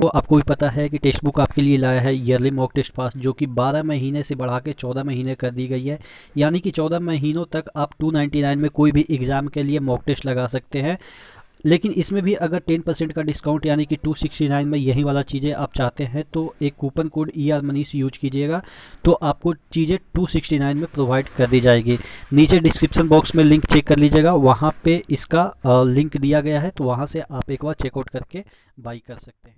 तो आपको भी पता है कि टेक्स्ट बुक आपके लिए लाया है ईयरली मॉक टेस्ट पास, जो कि 12 महीने से बढ़ा के 14 महीने कर दी गई है। यानी कि 14 महीनों तक आप 299 में कोई भी एग्ज़ाम के लिए मॉक टेस्ट लगा सकते हैं। लेकिन इसमें भी अगर 10% का डिस्काउंट यानी कि 269 में यही वाला चीज़ें आप चाहते हैं तो एक coupon code ER Manish use कीजिएगा, तो आपको चीज़ें 269 में प्रोवाइड कर दी जाएगी। नीचे डिस्क्रिप्शन बॉक्स में लिंक चेक कर लीजिएगा, वहाँ पे इसका लिंक दिया गया है, तो वहाँ से आप एक बार चेकआउट करके बाई कर सकते हैं।